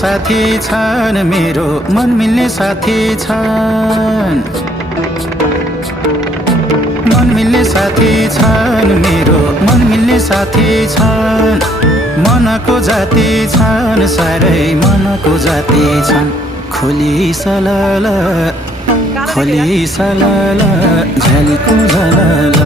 साथी छन् मेरो मन मिल्ने साथी छन् मन मिल्ने साथी छन् मेरो मन मिल्ने साथी छन् मनको जाति छन् साह्रै मनको जाति छन् खोली सलल झ्यालीको झलल